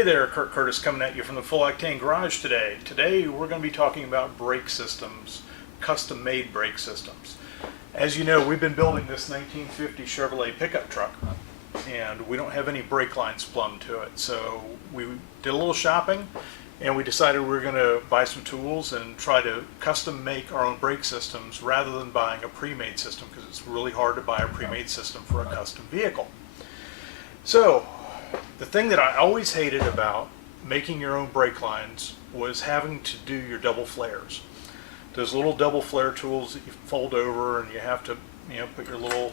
Hey there, Kurt Curtis coming at you from the Full Octane Garage today. Today we're going to be talking about brake systems, custom-made brake systems. As you know, we've been building this 1950 Chevrolet pickup truck, and we don't have any brake lines plumbed to it. So we did a little shopping, and we decided we were going to buy some tools and try to custom make our own brake systems rather than buying a pre-made system, because it's really hard to buy a pre-made system for a custom vehicle. So the thing that I always hated about making your own brake lines was having to do your double flares. Those little double flare tools that you fold over, and you have to, put your little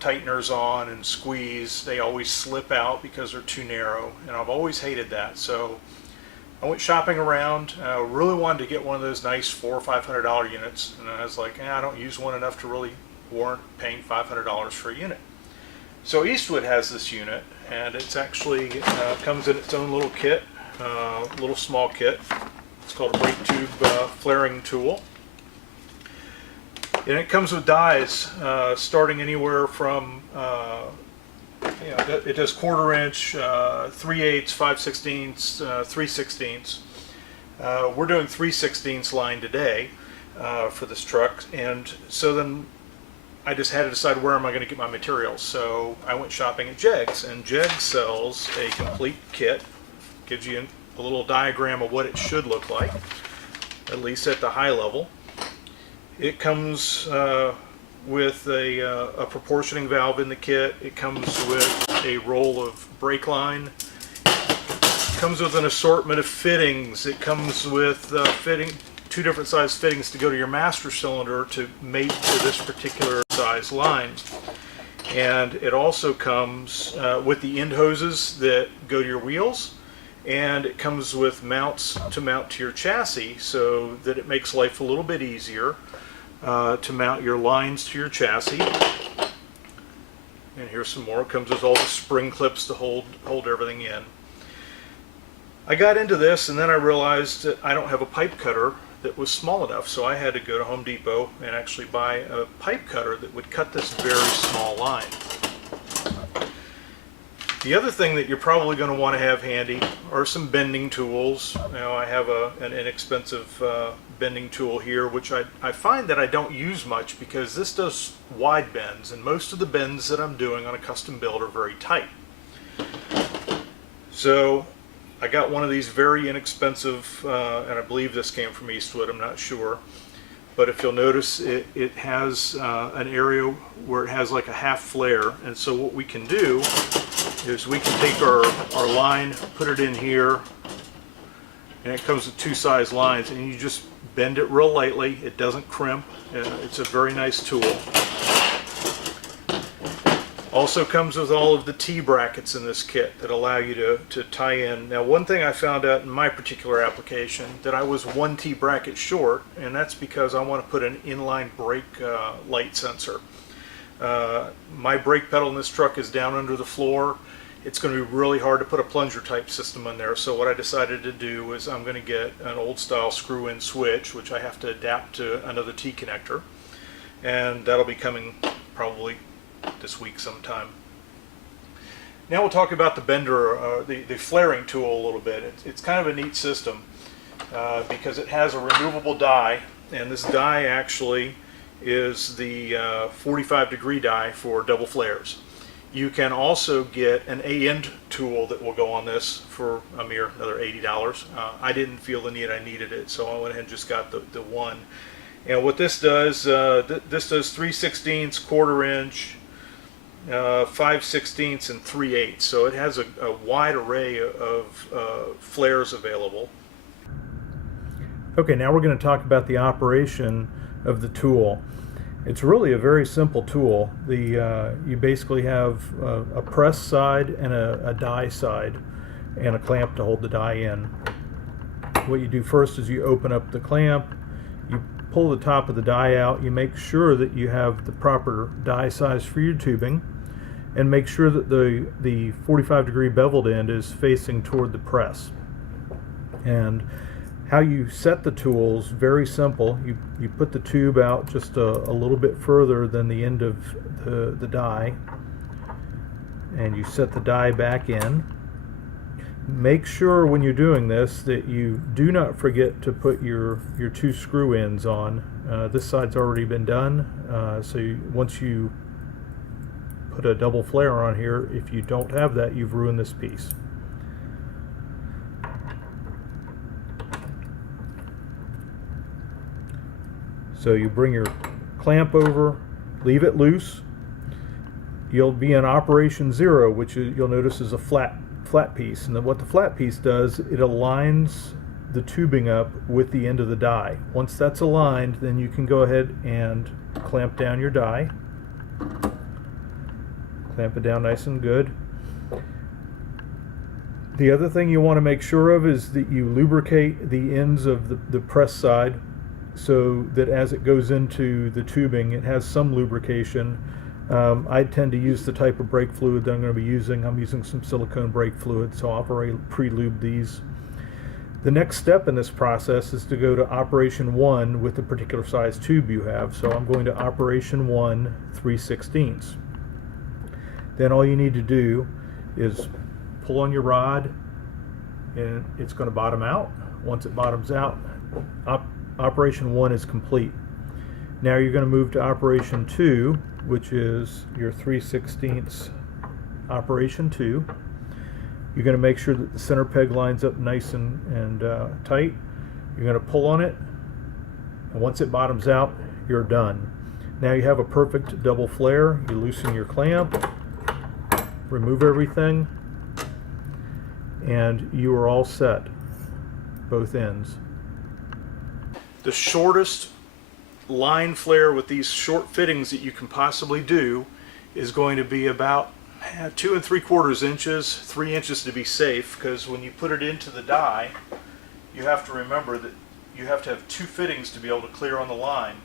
tighteners on and squeeze. They always slip out because they're too narrow, and I've always hated that. So I went shopping around. Really wanted to get one of those nice $400 or $500 units, and I was like, I don't use one enough to really warrant paying $500 for a unit. So Eastwood has this unit, and it's actually comes in its own little kit, little small kit. It's called a brake tube flaring tool, and it comes with dies starting anywhere from it does 1/4 inch, 3/8, 5/16, 3/16. We're doing 3/16 line today for this truck, and so then I just had to decide where am I going to get my materials. So I went shopping at Jegs, and Jegs sells a complete kit, gives you a little diagram of what it should look like, at least at the high level. It comes with a proportioning valve in the kit. It comes with a roll of brake line. It comes with an assortment of fittings. It comes with two different size fittings to go to your master cylinder to mate to this particular size line. And it also comes with the end hoses that go to your wheels, and it comes with mounts to mount to your chassis, so that it makes life a little bit easier to mount your lines to your chassis. And here's some more. It comes with all the spring clips to hold everything in. I got into this, and then I realized that I don't have a pipe cutter that was small enough, so I had to go to Home Depot and actually buy a pipe cutter that would cut this very small line. The other thing that you're probably going to want to have handy are some bending tools. I have an inexpensive bending tool here, which I find that I don't use much because this does wide bends, and most of the bends that I'm doing on a custom build are very tight. So I got one of these very inexpensive, and I believe this came from Eastwood, I'm not sure. But if you'll notice, it has an area where it has like a half flare. And so what we can do is we can take our line, put it in here, and it comes with two size lines, and you just bend it real lightly. It doesn't crimp. It's a very nice tool. Also comes with all of the T-brackets in this kit that allow you to tie in. Now, one thing I found out in my particular application, that I was one T-bracket short, and that's because I want to put an inline brake light sensor. My brake pedal in this truck is down under the floor. It's going to be really hard to put a plunger type system in there, so what I decided to do was I'm going to get an old style screw-in switch, which I have to adapt to another T connector, and that'll be coming probably this week sometime. Now we'll talk about the bender, the flaring tool a little bit. It's kind of a neat system because it has a removable die, and this die actually is the 45-degree die for double flares. You can also get an A-end tool that will go on this for a mere another $80. I didn't feel the need I needed it, so I went ahead and just got the one. And what this does, this does 3/16, 1/4 inch, 5/16, and 3/8. So it has a wide array of flares available. Okay, now we're going to talk about the operation of the tool. It's really a very simple tool. You basically have a press side and a die side, and a clamp to hold the die in. What you do first is you open up the clamp, you pull the top of the die out, you make sure that you have the proper die size for your tubing, and make sure that the 45-degree beveled end is facing toward the press. And how you set the tools, very simple. You put the tube out just a little bit further than the end of the die, and you set the die back in. Make sure when you're doing this that you do not forget to put your two screw ends on. This side's already been done, so once you put a double flare on here, if you don't have that, you've ruined this piece. So you bring your clamp over, leave it loose. You'll be in operation 0, which you'll notice is a flat piece. And then what the flat piece does, it aligns the tubing up with the end of the die. Once that's aligned, then you can go ahead and clamp down your die. Clamp it down nice and good. The other thing you want to make sure of is that you lubricate the ends of the press side so that as it goes into the tubing, it has some lubrication. I tend to use the type of brake fluid that I'm going to be using. I'm using some silicone brake fluid, so I'll pre-lube these. The next step in this process is to go to operation 1 with the particular size tube you have. So I'm going to operation 1 3/16. Then all you need to do is pull on your rod, and it's going to bottom out. Once it bottoms out, operation 1 is complete. Now you're going to move to operation 2, which is your 3/16 operation 2. You're going to make sure that the center peg lines up nice and tight. You're going to pull on it, and once it bottoms out, you're done. Now you have a perfect double flare. You loosen your clamp, remove everything, and you are all set, both ends. The shortest line flare with these short fittings that you can possibly do is going to be about 2 3/4 inches, 3 inches to be safe, because when you put it into the die, you have to remember that you have to have 2 fittings to be able to clear on the line.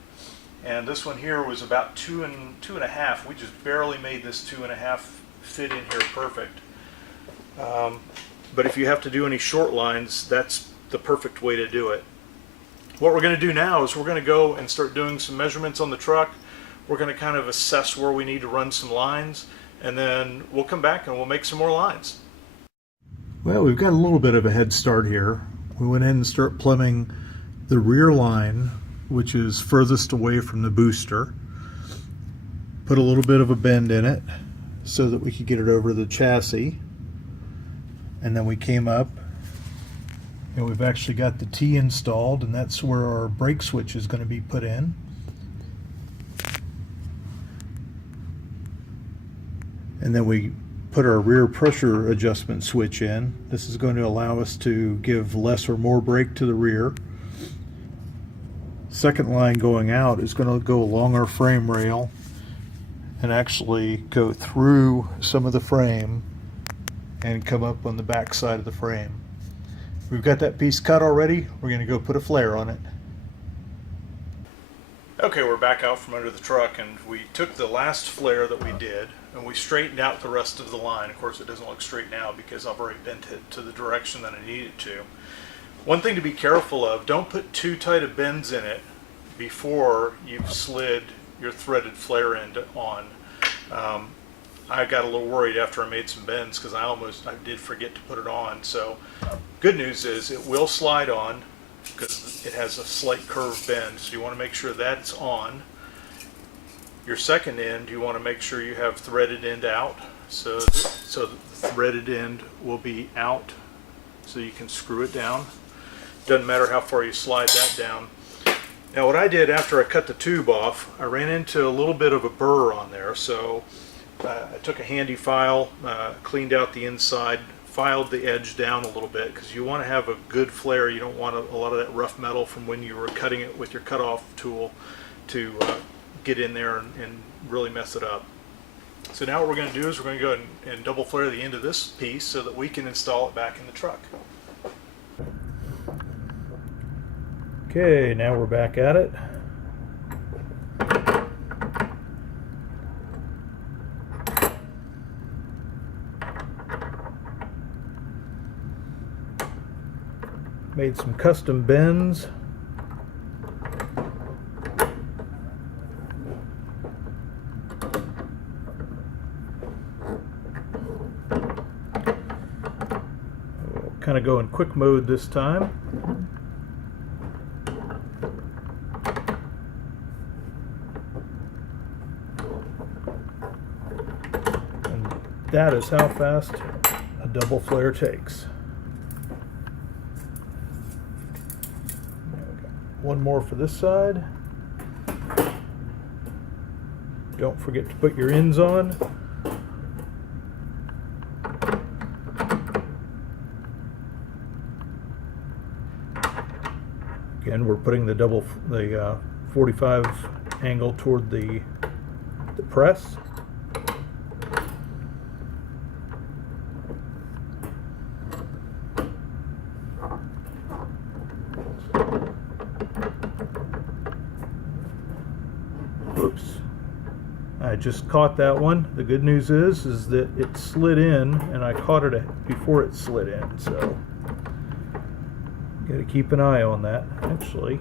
And this one here was about 2 and a half. We just barely made this 2 and a half fit in here perfect. But if you have to do any short lines, that's the perfect way to do it. What we're going to do now is we're going to go and start doing some measurements on the truck. We're going to kind of assess where we need to run some lines, and then we'll come back and we'll make some more lines. Well, we've got a little bit of a head start here. We went in and started plumbing the rear line, which is furthest away from the booster. Put a little bit of a bend in it so that we could get it over the chassis. And then we came up, and we've actually got the T installed, and that's where our brake switch is going to be put in. And then we put our rear pressure adjustment switch in. This is going to allow us to give less or more brake to the rear. Second line going out is going to go along our frame rail and actually go through some of the frame and come up on the back side of the frame. We've got that piece cut already. We're going to go put a flare on it. Okay, we're back out from under the truck, and we took the last flare that we did and we straightened out the rest of the line. Of course, it doesn't look straight now because I've already bent it to the direction that I need it to. One thing to be careful of, don't put too tight of bends in it before you've slid your threaded flare end on. I got a little worried after I made some bends because I did forget to put it on. So good news is it will slide on because it has a slight curved bend, so you want to make sure that's on. Your second end, you want to make sure you have threaded end out, so the threaded end will be out so you can screw it down. Doesn't matter how far you slide that down. Now what I did after I cut the tube off, I ran into a little bit of a burr on there, so I took a handy file, cleaned out the inside, filed the edge down a little bit because you want to have a good flare. You don't want a lot of that rough metal from when you were cutting it with your cutoff tool to get in there and really mess it up. So now what we're going to do is we're going to go and double flare the end of this piece so that we can install it back in the truck. Okay, now we're back at it. Made some custom bends. kind of go in quick mode this time. And that is how fast a double flare takes. One more for this side. Don't forget to put your ends on. Again, we're putting the 45 angle toward the press. Oops. I just caught that one. The good news is that it slid in, and I caught it before it slid in, so got to keep an eye on that. Actually,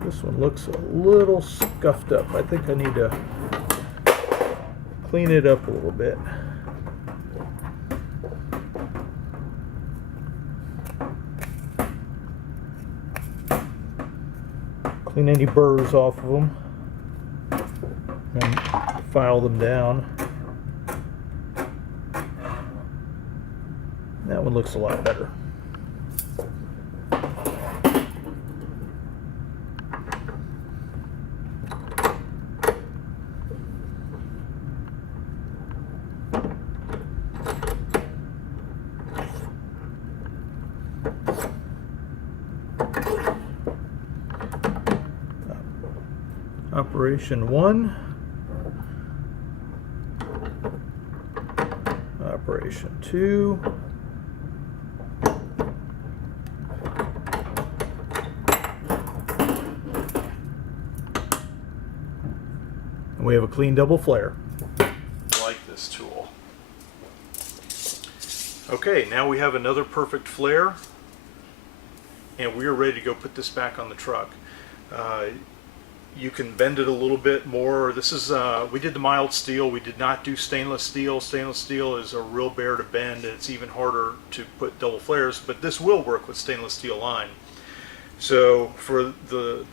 this one looks a little scuffed up. I think I need to clean it up a little bit. Clean any burrs off of them and file them down. That one looks a lot better. Operation 1, Operation 2, and we have a clean double flare. I like this tool. Okay, now we have another perfect flare, and we are ready to go put this back on the truck. You can bend it a little bit more. This is we did the mild steel. We did not do stainless steel. Stainless steel is a real bear to bend, and it's even harder to put double flares, but this will work with stainless steel line. So for the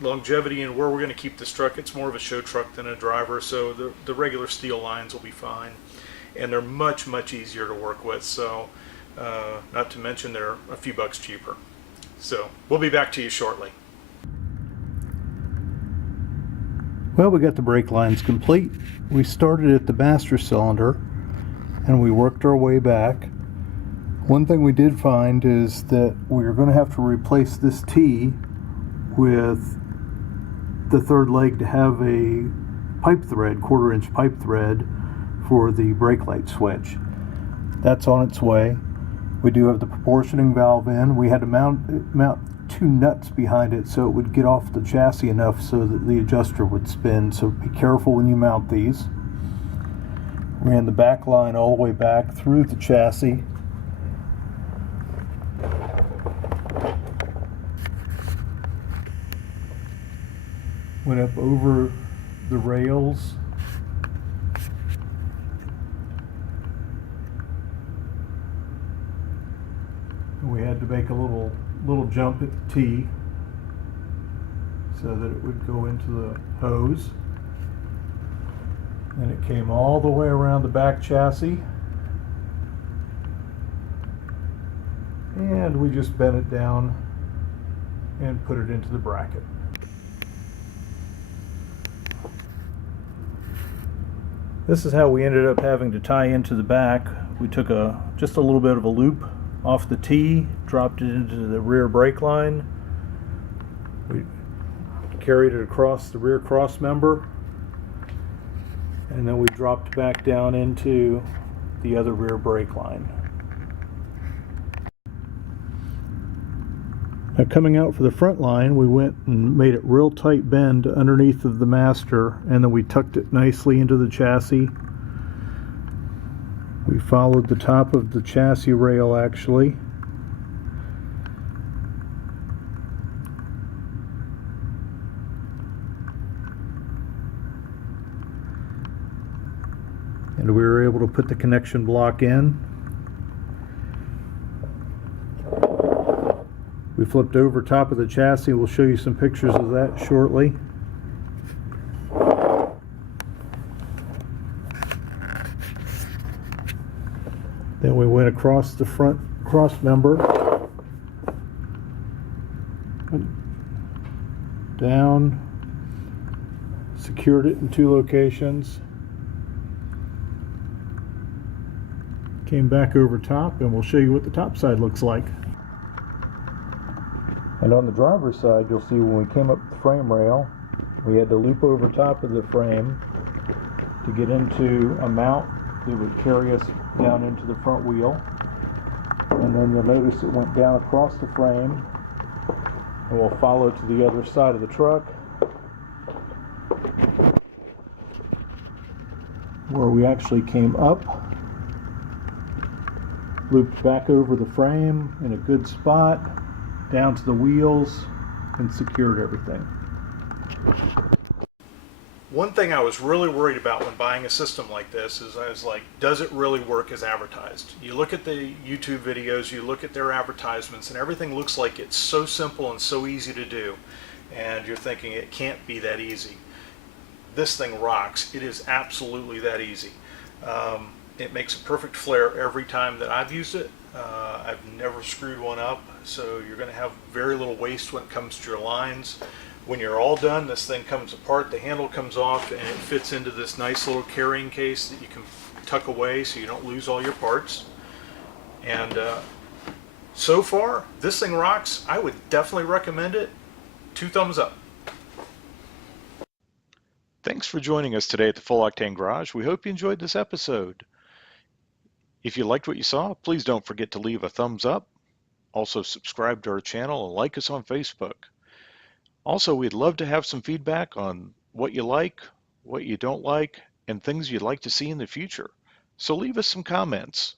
longevity and where we're going to keep this truck, it's more of a show truck than a driver, so the regular steel lines will be fine, and they're much easier to work with, so not to mention they're a few bucks cheaper. So we'll be back to you shortly. Well, we got the brake lines complete. We started at the master cylinder and we worked our way back. One thing we did find is that we're going to have to replace this T with the third leg to have a pipe thread, 1/4 inch pipe thread for the brake light switch. That's on its way. We do have the proportioning valve in. We had to mount 2 nuts behind it so it would get off the chassis enough so that the adjuster would spin, so be careful when you mount these. Ran the back line all the way back through the chassis. Went up over the rails. We had to make a little jump at the T so that it would go into the hose. And it came all the way around the back chassis. And we just bent it down and put it into the bracket. This is how we ended up having to tie into the back. We took just a little bit of a loop off the T, dropped it into the rear brake line. We carried it across the rear cross member, and then we dropped back down into the other rear brake line. Now, coming out for the front line, we went and made it real tight bend underneath of the master, and then we tucked it nicely into the chassis. We followed the top of the chassis rail actually. And we were able to put the connection block in. flipped over top of the chassis. We'll show you some pictures of that shortly. Then we went across the front cross member, down, secured it in 2 locations, came back over top, and we'll show you what the top side looks like. And on the driver's side, you'll see when we came up the frame rail, we had to loop over top of the frame to get into a mount that would carry us down into the front wheel. And then you'll notice it went down across the frame, and we'll follow to the other side of the truck, where we actually came up, looped back over the frame in a good spot, down to the wheels, and secured everything. One thing I was really worried about when buying a system like this is I was like, does it really work as advertised? You look at the YouTube videos, you look at their advertisements, and everything looks like it's so simple and so easy to do. And you're thinking it can't be that easy. This thing rocks. It is absolutely that easy. It makes a perfect flare every time that I've used it. I've never screwed one up, so you're going to have very little waste when it comes to your lines. When you're all done, this thing comes apart, the handle comes off, and it fits into this nice little carrying case that you can tuck away so you don't lose all your parts. And so far, this thing rocks. I would definitely recommend it. 2 thumbs up. Thanks for joining us today at the Full Octane Garage. We hope you enjoyed this episode. If you liked what you saw, please don't forget to leave a thumbs up. Also subscribe to our channel and like us on Facebook. Also, we'd love to have some feedback on what you like, what you don't like, and things you'd like to see in the future. So leave us some comments.